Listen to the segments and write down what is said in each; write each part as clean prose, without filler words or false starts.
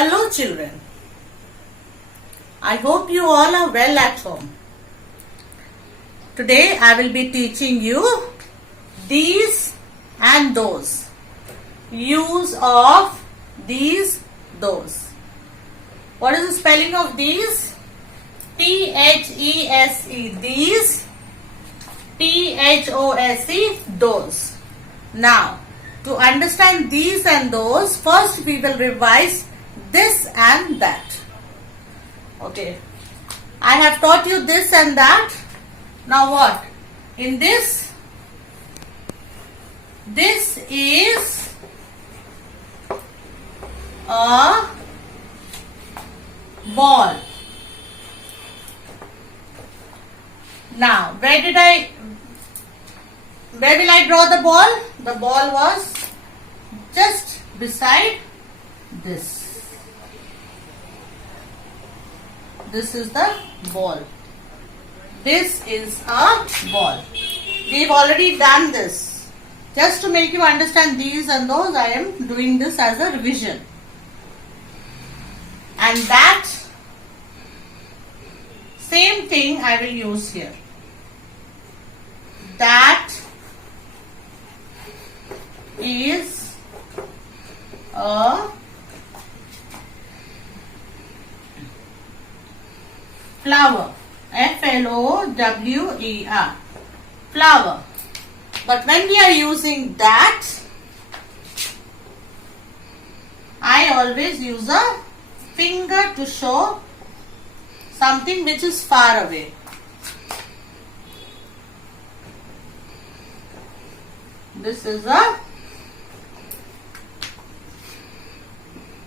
Hello children, I hope you all are well at home. Today I will be teaching you these and those. Use of these, those. What is the spelling of these? T-H-E-S-E, these. T-H-O-S-E, those. Now, to understand these and those, first we will revise this and that. Okay. I have taught you this and that. Now what? In this is a ball. Now, where will I draw the ball? The ball was just beside this. This is the ball. This is a ball. We've already done this. Just to make you understand these and those, I am doing this as a revision. And that same thing I will use here. That is a flower. F-L-O-W-E-R. Flower. But when we are using that, I always use a finger to show something which is far away. This is a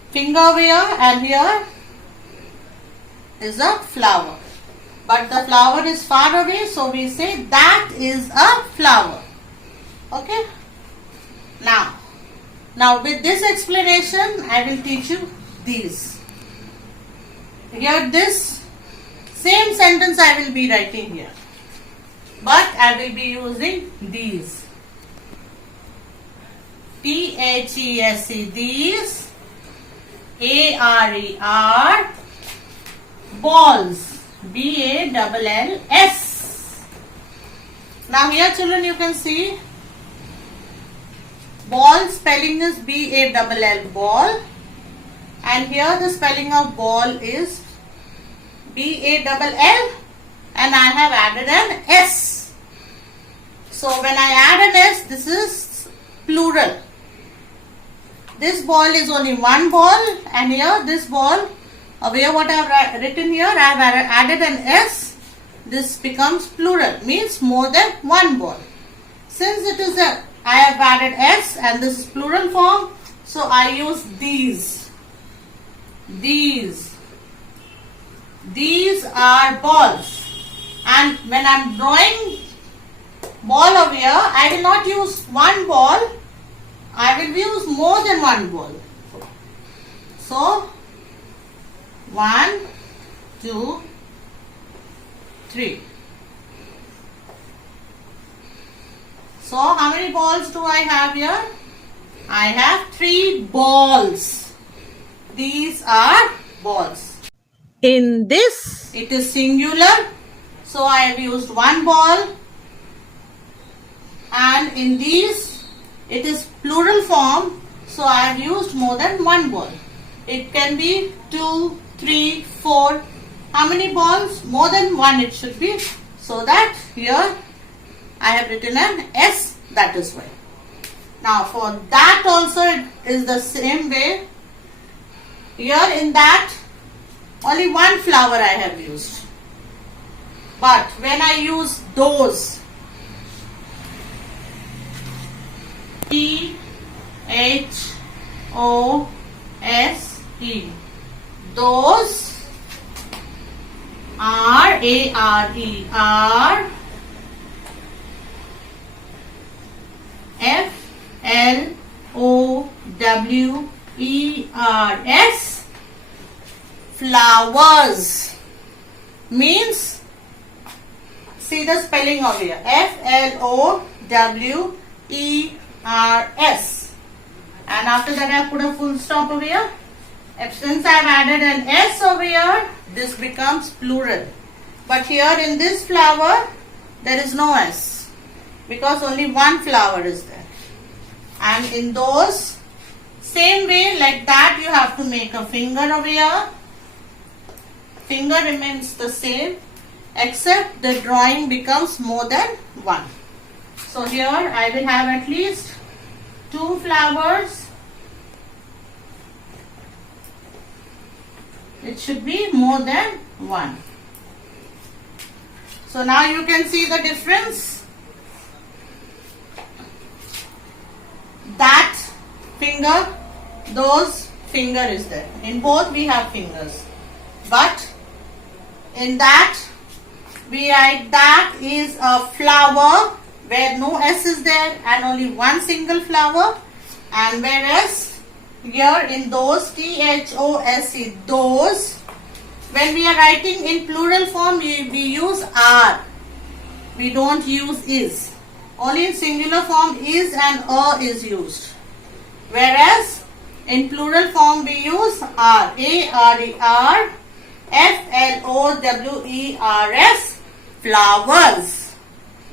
finger over here, and here is a flower. But the flower is far away, so we say that is a flower. Okay? Now with this explanation, I will teach you these. Here this same sentence I will be writing here. But I will be using these. T-H-E-S-E, these. A-R-E-R, balls. B-A-L-L-S. Now here children you can see ball spelling is B-A-L-L, ball, and here the spelling of ball is B-A-L-L, and I have added an S. So when I add an S, this is plural. This ball is only one ball, and here this ball, where what I have written here, I have added an S. This becomes plural, means more than one ball. Since it is I have added S and this is plural form, so I use these. These are balls. And when I am drawing ball over here, I will not use one ball. I will use more than one ball. So 1, 2, 3. So how many balls do I have here? I have 3 balls. These are balls. In this, it is singular. So I have used one ball. And in these, it is plural form. So I have used more than one ball. It can be 2, 3, 4. How many balls? More than one it should be. So that here I have written an S, that is why. Now for that also it is the same way. Here in that only one flower I have used. But when I use those, T-H-O-S-E, those, R-A-R-E-R, F-L-O-W-E-R-S, flowers, means, see the spelling over here, F-L-O-W-E-R-S, and after that I put a full stop over here. Since I have added an S over here, this becomes plural. But here in this flower, there is no S because only one flower is there. And in those, same way like that, you have to make a finger over here. Finger remains the same, except the drawing becomes more than one. So here I will have at least 2 flowers. It should be more than 1. So now you can see the difference. That finger, those finger is there. In both we have fingers. But in that we write that is a flower where no S is there and only one single flower. And whereas here in those, THOSE, those, when we are writing in plural form, we use are. We don't use is. Only in singular form is and is used. Whereas in plural form we use are. A-R-E-R, F-L-O-W-E-R-S, flowers.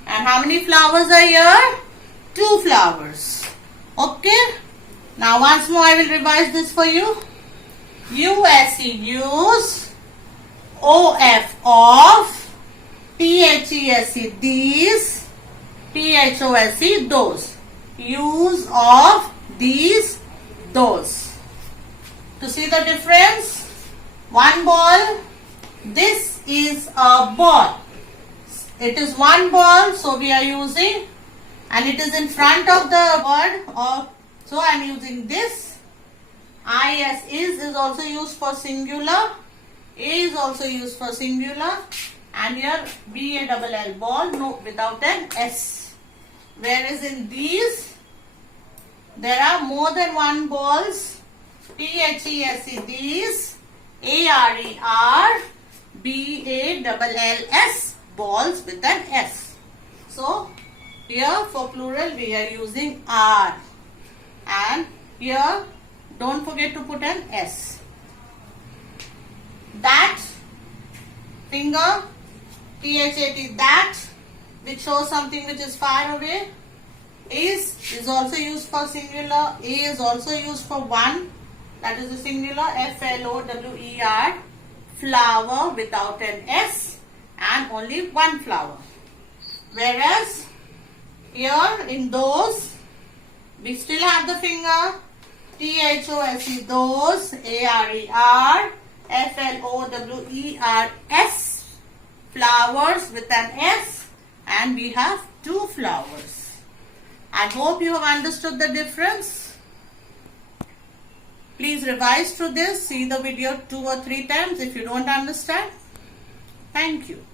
And how many flowers are here? 2 flowers. Okay. Now once more I will revise this for you. USE, use. OF, of. THESE, these. THOSE, those. Use of, these, those. To see the difference, one ball, this is a ball. It is one ball, so we are using, and it is in front of the word, so I am using this. is also used for singular. A is also used for singular. And here BALL, ball, no, without an S. Whereas in these, there are more than one balls. THESE, these. ARER, BALLS, balls with an S. So here for plural we are using R. And here don't forget to put an S. That finger, THAT, that, which shows something which is far away. Is also used for singular. A is also used for one. That is the singular. FLOWER, flower without an S and only one flower. Whereas here in those, we still have the finger. THOSE, those. ARER, FLOWERS, flowers with an S, and we have 2 flowers. I hope you have understood the difference. Please revise through this. See the video 2 or 3 times if you don't understand. Thank you.